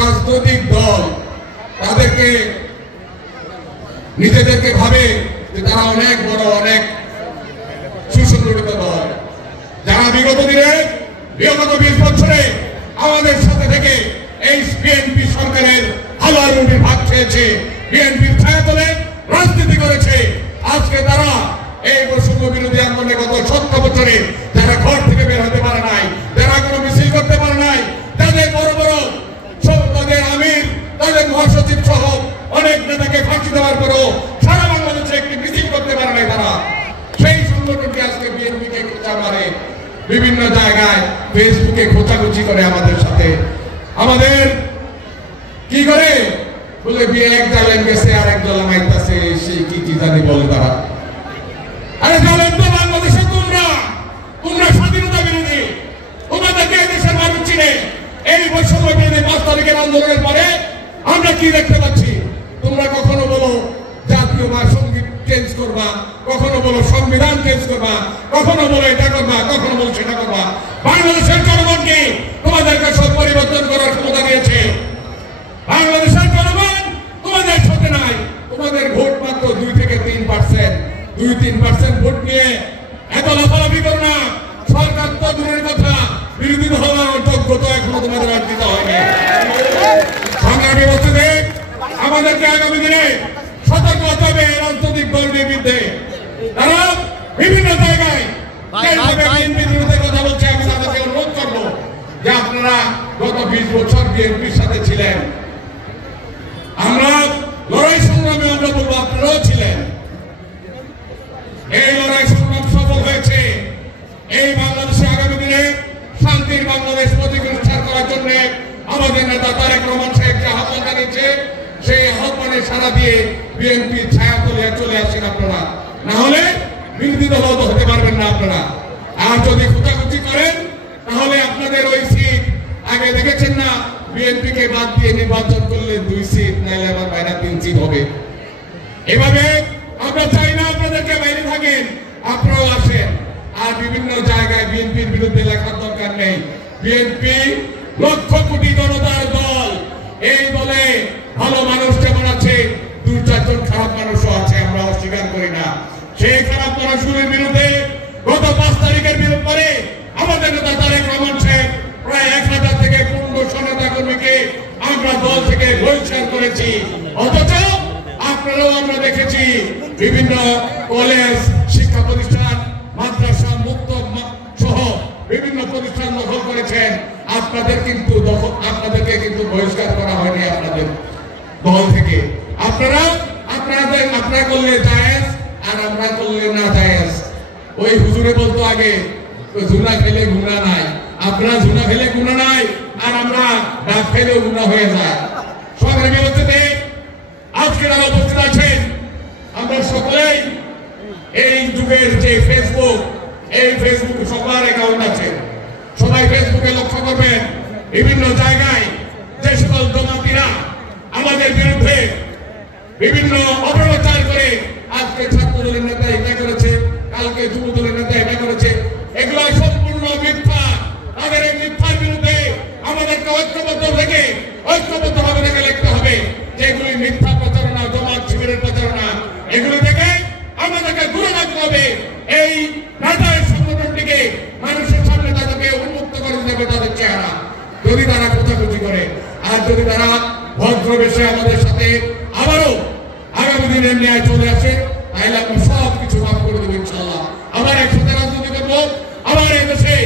রাজনৈতিক দল তাদেরকে নিজেদেরকে ভাবে যে তারা অনেক বড়, অনেক সুসংগঠিত দল, যারা বিগত 20 বছরে আমাদের সাথে থেকে এই বিএনপি সরকারের হালুয়া রুটি ভাগ খেয়েছে, বিএনপির ছায়াতলে রাজনীতি করেছে। আজকে তারা এই বৈষম্য বিরোধী আন্দোলনে গত 17 বছরে যারা ঘর থেকে বের হতে পারে নাই, যারা কোনো মিছিল করতে পারে নাই, তাদের বড় বড় তাদের আমির, তাদের মহাসচিব সহ অনেক নেতাকে ফাঁসি দেওয়ার পরও সারা বাংলাদেশে একটি মিছিল করতে পারে নাই তারা। সেই সংগঠনকে আজকে বিএনপিকে খোঁচা মারে, বিভিন্ন জায়গায় ফেসবুকে খোঁচাখুচি করে আমাদের সাথে, আমাদের কি করে বলে বিয়ে এক জালেন গেছে আর এক দল মাইতাছে, সেই কি জানি বলে তারা। আরে জালেন তো বাংলাদেশে তোমরা স্বাধীনতা বিরোধী, তোমাদেরকে দেশের মানুষ চিনে। এই বৈষম্য বিরোধী 5 তারিখের আন্দোলনের পরে আমরা কি দেখতে পাচ্ছি? তোমরা কখনো বলো জাতীয় সঙ্গীত চেঞ্জ করবা, কখনো বলো সংবিধান চেঞ্জ করবা, কখনো বলো এটা করবা, কখনো বলো সেটা করবা। বাংলাদেশের জনগণকে তোমাদেরকে সব পরিবর্তন করার ক্ষমতা দিয়েছে। বাংলাদেশের জনগণ তোমাদের সাথে নাই। তোমাদের ভোট মাত্র 2 থেকে 3%, 2-3% ভোট নিয়ে এত লাফালাফি করো না। সরকার তো দূরের কথা, বিরোধী দল হওয়ার যোগ্যতা এখনো তোমাদের অর্জিত হয়নি। সংগ্রামী বস্তুতে আমাদেরকে আগামী দিনে সতর্ক হতে হবে রাজনৈতিক দলের বিরুদ্ধে। তারা বিভিন্ন জায়গায় বিরুদ্ধে কথা বলছে। আমি তাদেরকে অনুরোধ করবো যে আপনারা গত 20 বছর বিএনপির সাথে ছিলেন, আমরা লড়াই সংগ্রামে আমরা বলবো আপনারাও ছিলেন। এই লড়াই সংগ্রাম সফল হয়েছে। এই বাংলাদেশে আগামী দিনে শান্তির বাংলাদেশ প্রতিষ্ঠা করার জন্য আমাদের নেতা তারেক রহমান সাহেব যে আহ্বান জানিয়েছে, সেই আহ্বানে সাড়া দিয়ে বিএনপির ছায়াতলে চলে আসেন আপনারা। না হলে বিরোধী দল হতে পারবেন না আপনারা। আর যদি খোঁচাখুচি করেন তাহলে আপনাদের ওই সিট, আগে দেখেছেন না বিএনপিকে বাদ দিয়ে নির্বাচন করলে 2 সিট, নাইলে আবার বাইরে 3 সিট হবে। এভাবে আমরা চাই না আপনাদেরকে বাইরে থাকেন, আপনারাও আসেন। আর বিভিন্ন জায়গায় বিএনপির বিরুদ্ধে লেখার দরকার নেই। বিএনপি লক্ষ কোটি জনতার দল। এই দলে ভালো মানুষ যেমন আছে, 2-4 জন খারাপ মানুষও আছে, আমরা অস্বীকার করি না। সেই খারাপ মানুষগুলির বিরুদ্ধে গত 5 তারিখের পরে আমাদের নেতা তারেক রহমান সাহেব প্রায় 1000 থেকে 1500 নেতা কর্মীকে আমরা দল থেকে বহিষ্কার করেছি। অথচ আপনারাও আমরা দেখেছি বিভিন্ন কলেজ, শিক্ষা প্রতিষ্ঠান, মাদ্রাসা মুক্ত সহ বিভিন্ন প্রতিষ্ঠান দখল করেছেন। আপনাদেরকে কিন্তু বহিষ্কার করা হয়নি আপনাদের দল থেকে। আপনারা করলে জায়েজ আর আমরা করলে না জায়েজ। ওই হুজুরে বলতো আগে ঝুনা খেলে গুনাহ নাই, আপনারা ঝুনা খেলে গুনাহ নাই, আর আমরা ডাব খেলেও গুনাহ হয়ে যায়। সংগ্রামী বস্তুতে আজকে যারা উপস্থিত আছেন, আমরা সকলেই এই যুগের যে ফেসবুক, এই ফেসবুক সবার অ্যাকাউন্ট আছে, সবাই ফেসবুকে লক্ষ্য করবেন বিভিন্ন জায়গায় যে সকল জমাতিরা আমাদের বিরুদ্ধে বিভিন্ন অপপ্রচার করে, আজকে ছাত্র দলের নেতা এটা করেছে, কালকে যুব দলের নেতা এটা করেছে, এগুলো সম্পূর্ণ মিথ্যা। তাদের এই মিথ্যার বিরুদ্ধে আমাদেরকে ঐক্যবদ্ধভাবে লিখতে হবে যে এগুলি মিথ্যা প্রচারণা, জমাত শিবিরের প্রচারণা। এগুলি থেকে আমাদেরকে দূরে রাখতে হবে। এই নেতার সংগঠনটিকে মানুষের সামনে তাদেরকে উন্মুক্ত করে দেবে তাদের চেহারা, যদি তারা খোঁচাখুচি করে। আর যদি তারা ভদ্রবেশে আমাদের সাথে আবারও আগামী দিনের ন্যায় চলে আসে, তাহলে আমরা সবকিছু মাফ করে দেবো ইনশাআল্লাহ। আবার একসাথে রাজনীতি করবো, আবার এই দেশে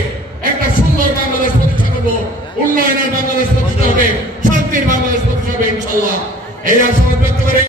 একটা সুন্দর বাংলাদেশ প্রতিষ্ঠা করবো, উন্নয়নের বাংলাদেশ প্রতিষ্ঠা হবে, শান্তির বাংলাদেশ প্রতিষ্ঠা হবে ইনশাআল্লাহ। এই আশা ব্যক্ত করে